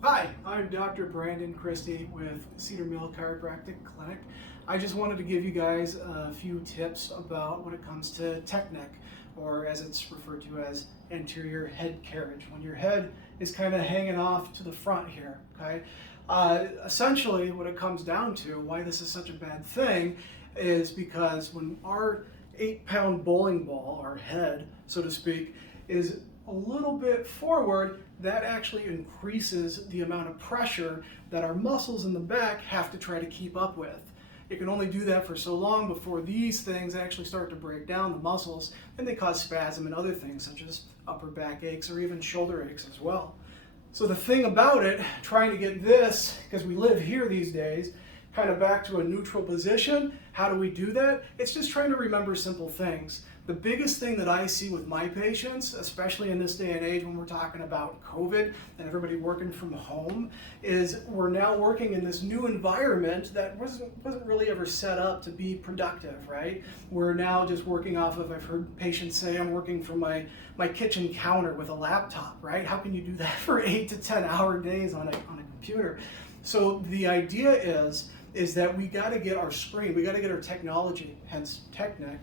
Hi, I'm Dr. Brandon Christie with Cedar Chiropractic Clinic. I just wanted to give you guys a few tips about when it comes to tech neck, or as it's referred to as anterior head carriage, when your head is kind of hanging off to the front here, okay? Essentially, what it comes down to, why this is such a bad thing, is because when our 8-pound bowling ball, our head, so to speak, is a little bit forward, that actually increases the amount of pressure that our muscles in the back have to try to keep up with. It can only do that for so long before these things actually start to break down the muscles, and they cause spasm and other things such as upper back aches or even shoulder aches as well. So the thing about it, trying to get this, because we live here these days, kind of back to a neutral position, how do we do that? It's just trying to remember simple things. The biggest thing that I see with my patients, especially in this day and age when we're talking about COVID and everybody working from home, is we're now working in this new environment that wasn't really ever set up to be productive, right? We're now just working off of, I've heard patients say, I'm working from my kitchen counter with a laptop, right? How can you do that for 8 to 10 hour days on a computer? So the idea is that we got to get our screen, we got to get our technology, hence tech neck,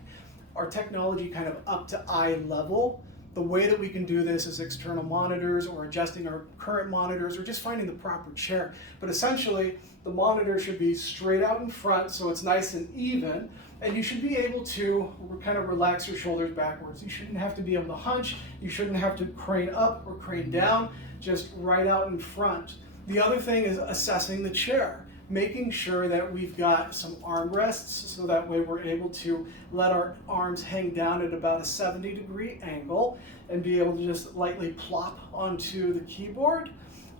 our technology kind of up to eye level. The way that we can do this is external monitors or adjusting our current monitors or just finding the proper chair. But essentially, the monitor should be straight out in front so it's nice and even, and you should be able to kind of relax your shoulders backwards. You shouldn't have to be able to hunch, you shouldn't have to crane up or crane down, just right out in front. The other thing is assessing the chair, making sure that we've got some armrests so that way we're able to let our arms hang down at about a 70-degree angle and be able to just lightly plop onto the keyboard.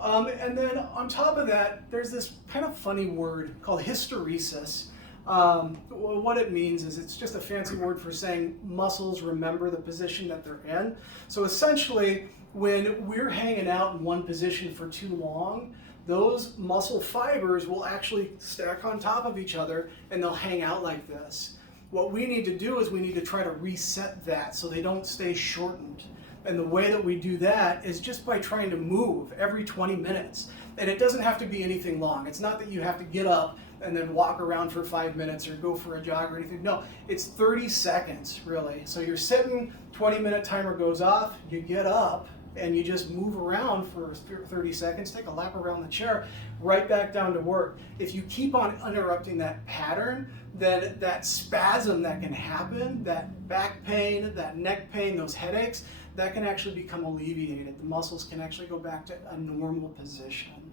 And then on top of that, there's this kind of funny word called hysteresis. What it means is it's just a fancy word for saying muscles remember the position that they're in. So essentially, when we're hanging out in one position for too long, those muscle fibers will actually stack on top of each other and they'll hang out like this. What we need to do is we need to try to reset that so they don't stay shortened. And the way that we do that is just by trying to move every 20 minutes. And it doesn't have to be anything long. It's not that you have to get up and then walk around for 5 minutes or go for a jog or anything. No, it's 30 seconds really. So you're sitting, 20-minute timer goes off, you get up, and you just move around for 30 seconds, take a lap around the chair, right back down to work. If you keep on interrupting that pattern, then that spasm that can happen, that back pain, that neck pain, those headaches, that can actually become alleviated. The muscles can actually go back to a normal position.